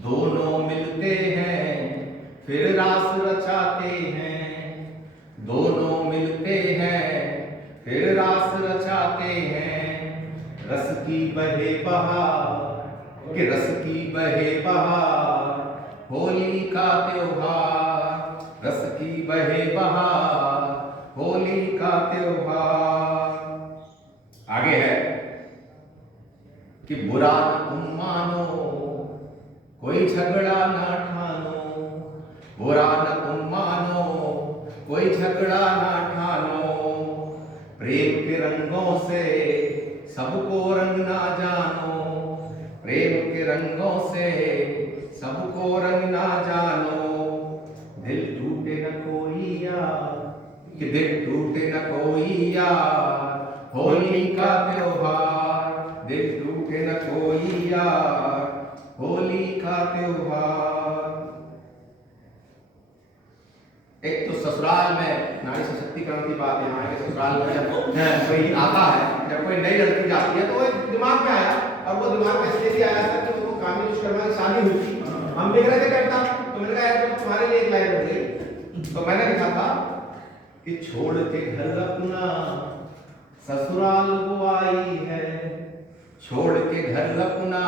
दोनों मिलते हैं फिर रास रचाते हैं, दोनों मिलते हैं फिर रास रचाते हैं। रस की बहे बहार कि रस की बहे बहार, होली का त्योहार। रस की बहे बहार, होली का त्योहार। आगे है कि बुरा न तुम मानो, कोई झगड़ा ना ठानो। बुरा न तुम मानो, कोई झगड़ा ना ठानो। प्रेम के रंगों से सबको रंग ना जानो। प्रेम के रंगों से सबको रंग ना जानो। दिल टूटे न कोई यार कि दिल टूटे न कोई यार, होली का त्योहार। दिल टूटे न कोई यार, होली का त्योहार। एक तो ससुराल में नारी सशक्तिकरण की बात यहाँ है। ससुराल में जब कोई आता है, जब कोई नई लड़की जाती है, तो वो दिमाग में आया, और वो दिमाग में इसलिए भी आया था कि वो कामिनी विश्वकर्मा की शादी हुई थी। हम देख रहे थे करता, तो मैंने कहा यार तो तुम्हारे लिए एक लाइन हो गई। तो मैंने लिखा था कि छोड़ के घर अपना ससुराल वो आई है। छोड़ के घर अपना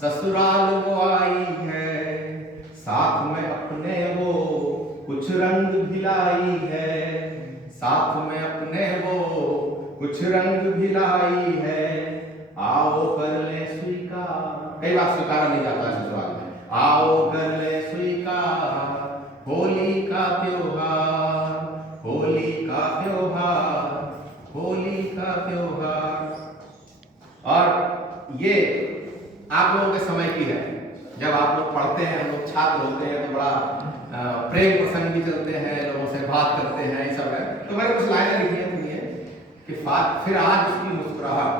ससुराल वो आई है। साथ में अपने वो कुछ रंग भिलाई है। साथ में अपने वो कुछ रंग भिलाई है। आओ कर ले स्वीकार, कई बार स्वीकार नहीं जाता है ससुराल में। आओ कर ले स्वीकार, होली का त्योहार। होली का त्योहार, होली का त्योहार। और ये आप लोगों के समय की है, जब आप लोग पढ़ते हैं, हम लोग छात्र होते हैं, तो बड़ा प्रेम प्रसंग भी चलते हैं, लोगों से बात करते हैं, ये सब है। तो मैंने कुछ लाइनें लिखी हैं सुनिए कि फिर आज उसकी मुस्कुराहट,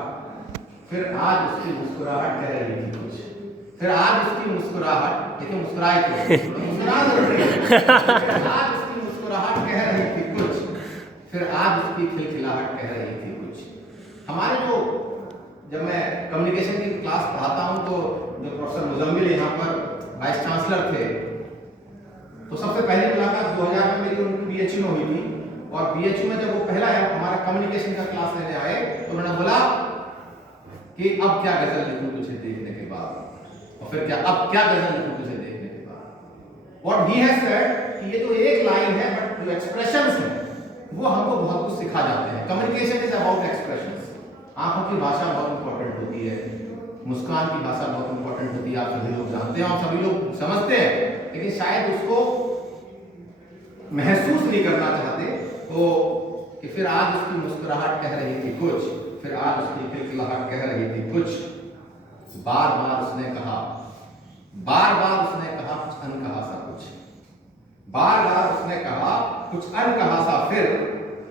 फिर आज उसकी मुस्कुराहट कह रही थी कुछ। फिर आज उसकी मुस्कुराहट, देखिए मुस्कुराई तो मुस्कुरा आज उसकी मुस्कुराहट कह रही थी कुछ। फिर आज उसकी खिलखिलाहट कह रही थी कुछ। हमारे जो, जब मैं कम्युनिकेशन की क्लास पढ़ाता हूं, तो जो प्रोफेसर मुजम्मिल यहाँ पर वाइस चांसलर थे, तो सबसे पहली मुलाकात 2000 में मेरी उनकी बीएचयू में हुई थी। और बीएचयू में जब वो पहला हमारा कम्युनिकेशन का क्लास लेने आए, तो उन्होंने बोला कि अब क्या गजल लिखूं तुझे देखने के बाद। और फिर क्या, अब क्या गजल लिखूं तुझे देखने के बाद। व्हाट ही हैज सेड कि ये तो एक लाइन है, बट जो एक्सप्रेशंस है वो हमको बहुत कुछ सिखा जाते हैं। Communication is about expressions. आंखों की भाषा बहुत इंपॉर्टेंट होती है, मुस्कान की भाषा बहुत इंपॉर्टेंट होती है। आप सभी लोग जानते हैं, आप सभी लोग समझते हैं, लेकिन शायद उसको महसूस नहीं करना चाहते। तो कि फिर आज उसकी मुस्कुराहट कह रही थी कुछ, फिर आज उसकी खिलखिलाहट कह रही थी कुछ। बार बार उसने कहा, बार बार उसने कहा कुछ अनकहा सा कुछ। बार बार उसने कहा कुछ अनकहा सा, फिर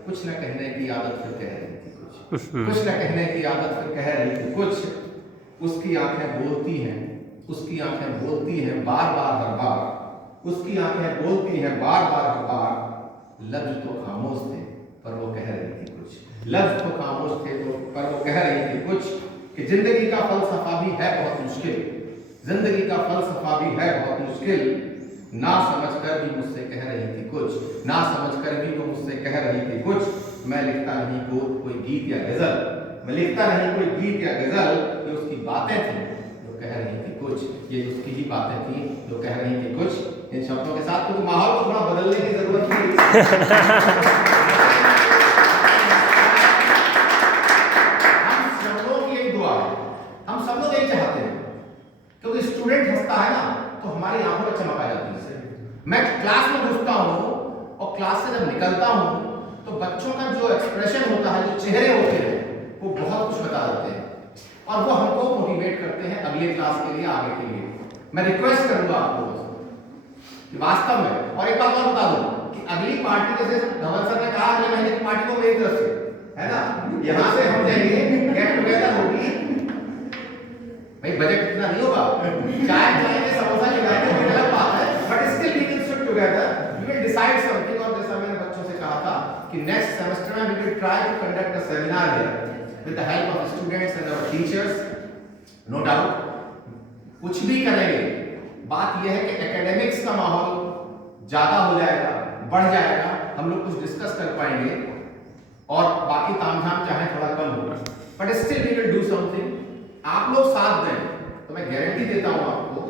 कुछ न कहने की आदत फिर कह रही थी कुछ। कुछ न कहने की आदत फिर कह रही थी कुछ। उसकी आंखें बोलती हैं, उसकी आंखें बोलती हैं बार बार हर बार। उसकी आंखें बोलती हैं बार बार हर बार। लफ्ज तो खामोश थे पर वो कह रही थी कुछ। लफ्ज तो खामोश थे पर वो कह रही थी कुछ। कि जिंदगी का फलसफा भी है बहुत मुश्किल, जिंदगी का फलसफा भी है बहुत मुश्किल। ना समझकर भी मुझसे कह रही थी कुछ, ना समझकर भी वो मुझसे कह रही थी कुछ। मैं लिखता नहीं कोई गीत या गजल, मैं लिखता नहीं कोई गीत या गजल। ये उसकी बातें थी जो कह रही थी कुछ, ये उसकी ही बातें थी जो कह रही थी कुछ। इन शब्दों के साथ तो माहौल को थोड़ा बदलने की जरूरत है। हम सब लोग की यही दुआ है, हम सब लोग यही चाहते हैं, क्योंकि स्टूडेंट हंसता है ना तो हमारी आंखों में चमक आ जाती है। मैं क्लास में घुसता हूँ और क्लास से जब निकलता हूँ तो बच्चों का जो एक्सप्रेशन होता है, जो चेहरे होते हैं, वो बहुत कुछ बता देते हैं और वो हमको मोटिवेट करते हैं अगले क्लास के लिए, आगे के लिए। मैं रिक्वेस्ट करूंगा आप लोगों से वास्तव में। और एक बात और बता दूं कि अगली पार्टी, जैसे धवल सर ने कहा, अगले महीने की पार्टी को मेरी तरफ से है ना, यहाँ से हम जाएंगे, गेट टुगेदर होगी। भाई बजट इतना नहीं होगा, चाय खाएंगे, समोसा खिलाएंगे, वो अलग बात है, but still we can sit together, we will decide something. और जैसा मैंने बच्चों से कहा था कि नेक्स्ट सेमेस्टर में we will try to conduct a seminar here with the help of students and our teachers. No doubt कुछ भी करेंगे बात यह है कि एकेडमिक्स का माहौल ज्यादा हो जाएगा, बढ़ जाएगा, हम लोग कुछ डिस्कस कर पाएंगे और बाकी तामझाम चाहे थोड़ा कम होगा, but still we will do something. आप लोग साथ दें तो मैं गारंटी देता हूं आपको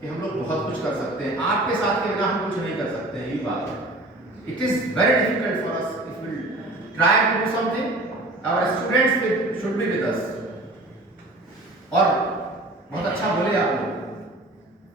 कि हम लोग बहुत कुछ कर सकते हैं। आपके साथ के बिना हम कुछ नहीं कर सकते हैं, यही बात है। It is very difficult for us if we try to do something, our students should be with us. और बहुत अच्छा बोले आप लोग।